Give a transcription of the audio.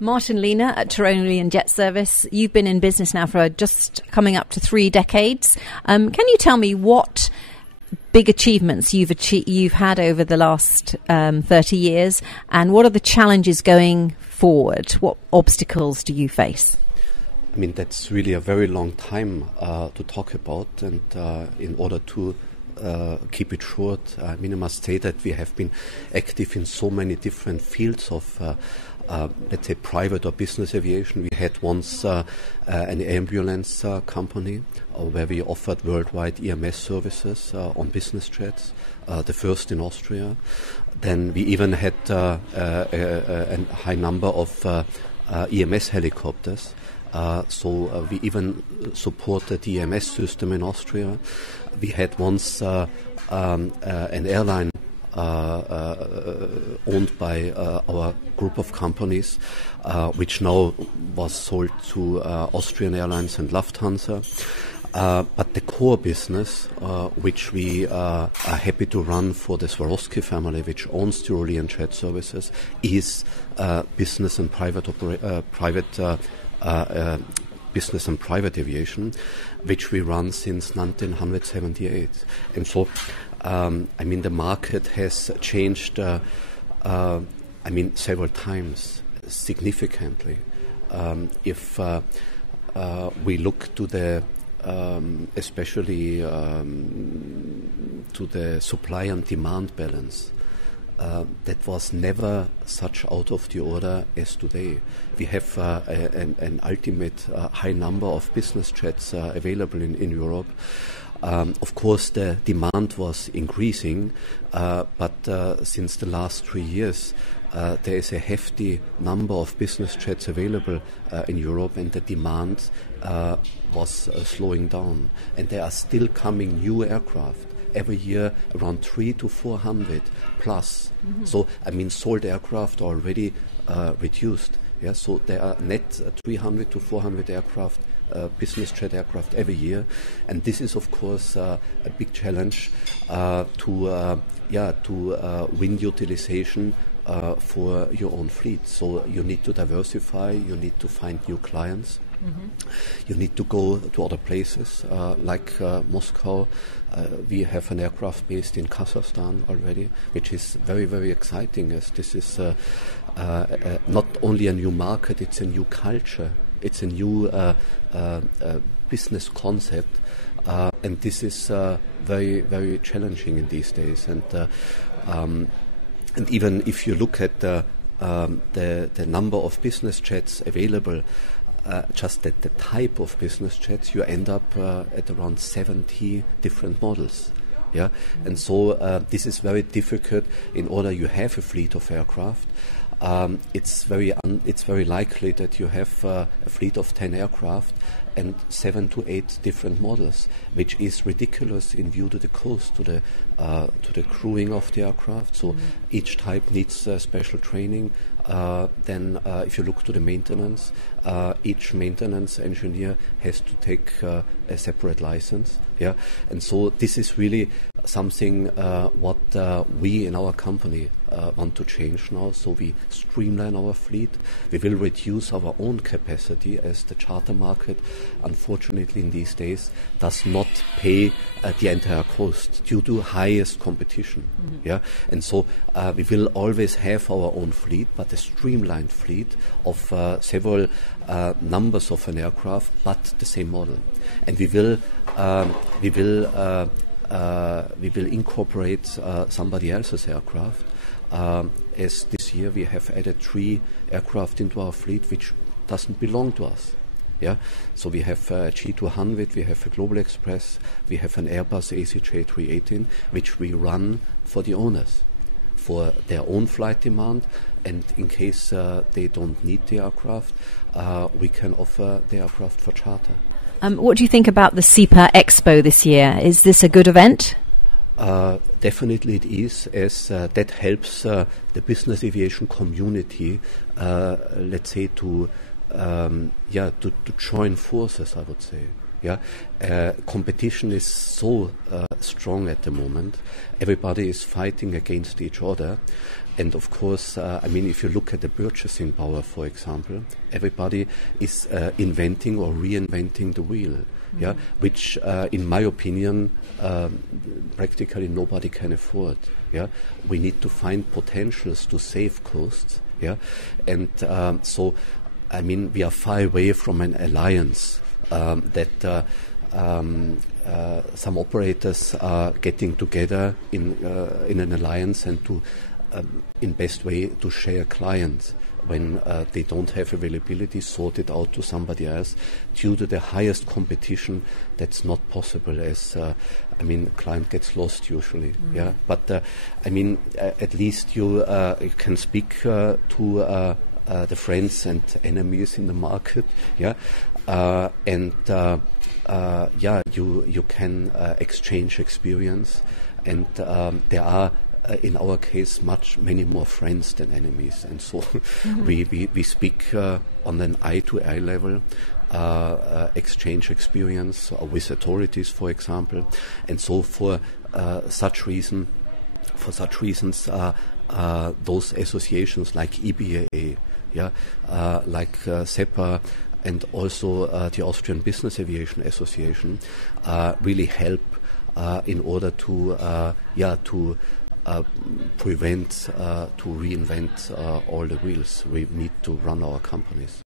Martin Lener at Tyrolean Jet Service. You've been in business now for just coming up to 3 decades. Can you tell me what big achievements you've had over the last 30 years, and what are the challenges going forward? What obstacles do you face? I mean, that's really a very long time to talk about, and in order to keep it short, I mean, I must say that we have been active in so many different fields of let's say private or business aviation. We had once an ambulance company where we offered worldwide EMS services on business jets, the first in Austria. Then we even had a high number of EMS helicopters. So we even supported the EMS system in Austria. We had once an airline owned by our group of companies, which now was sold to Austrian Airlines and Lufthansa. But the core business, which we are happy to run for the Swarovski family, which owns Tyrolean Jet Services, is business and business and private aviation, which we run since 1978. And so, I mean, the market has changed, I mean, several times, significantly. If we look to the especially to the supply and demand balance, that was never such out of the order as today. We have an ultimate high number of business jets available in Europe. Of course, the demand was increasing, but since the last 3 years, there is a hefty number of business jets available in Europe, and the demand was slowing down. And there are still coming new aircraft. Every year, around 300 to 400 plus. Mm-hmm. So, I mean, sold aircraft are already reduced. Yeah, so there are net 300 to 400 aircraft, business jet aircraft every year, and this is, of course, a big challenge to win utilization for your own fleet. So you need to diversify. You need to find new clients. Mm-hmm. You need to go to other places like Moscow. We have an aircraft based in Kazakhstan already, which is very, very exciting, as this is not only a new market, it's a new culture, it's a new business concept, and this is very, very challenging in these days. And even if you look at the number of business jets available, just at the type of business jets, you end up at around 70 different models. Yeah, and so this is very difficult. In order you have a fleet of aircraft, it's very likely that you have a fleet of 10 aircraft and 7 to 8 different models, which is ridiculous in view to the cost, to the crewing of the aircraft. So each type needs special training. Then if you look to the maintenance, each maintenance engineer has to take a separate license. Yeah, and so this is really something what we in our company want to change now. So we streamline our fleet. We will reduce our own capacity, as the charter market, unfortunately, in these days does not pay the entire cost due to highest competition. Mm-hmm. Yeah, and so we will always have our own fleet, but a streamlined fleet of several numbers of an aircraft, but the same model. And we will incorporate somebody else's aircraft. As this year we have added 3 aircraft into our fleet which doesn't belong to us. Yeah, so we have a G200, we have a Global Express, we have an Airbus ACJ 318, which we run for the owners, for their own flight demand, and in case they don't need the aircraft, we can offer the aircraft for charter. What do you think about the SIPA Expo this year? Is this a good event? Definitely it is, as that helps the business aviation community, let's say, to join forces, I would say. Yeah, competition is so strong at the moment. Everybody is fighting against each other, and of course, if you look at the purchasing power, for example, everybody is inventing or reinventing the wheel. Yeah, which, in my opinion, practically nobody can afford. Yeah, we need to find potentials to save costs. Yeah, and we are far away from an alliance that some operators are getting together in an alliance and to, in best way, to share clients. When they don't have availability, sort it out to somebody else. Due to the highest competition, that's not possible, as client gets lost usually. Yeah, but at least you can speak to the friends and enemies in the market. Yeah, you can exchange experience, and there are. In our case, many more friends than enemies, and so we speak on an eye-to-eye level, exchange experience with authorities, for example, and so for such reasons, those associations like EBAA, like SEPA, and also the Austrian Business Aviation Association, really help in order to prevent, to reinvent all the wheels we need to run our companies.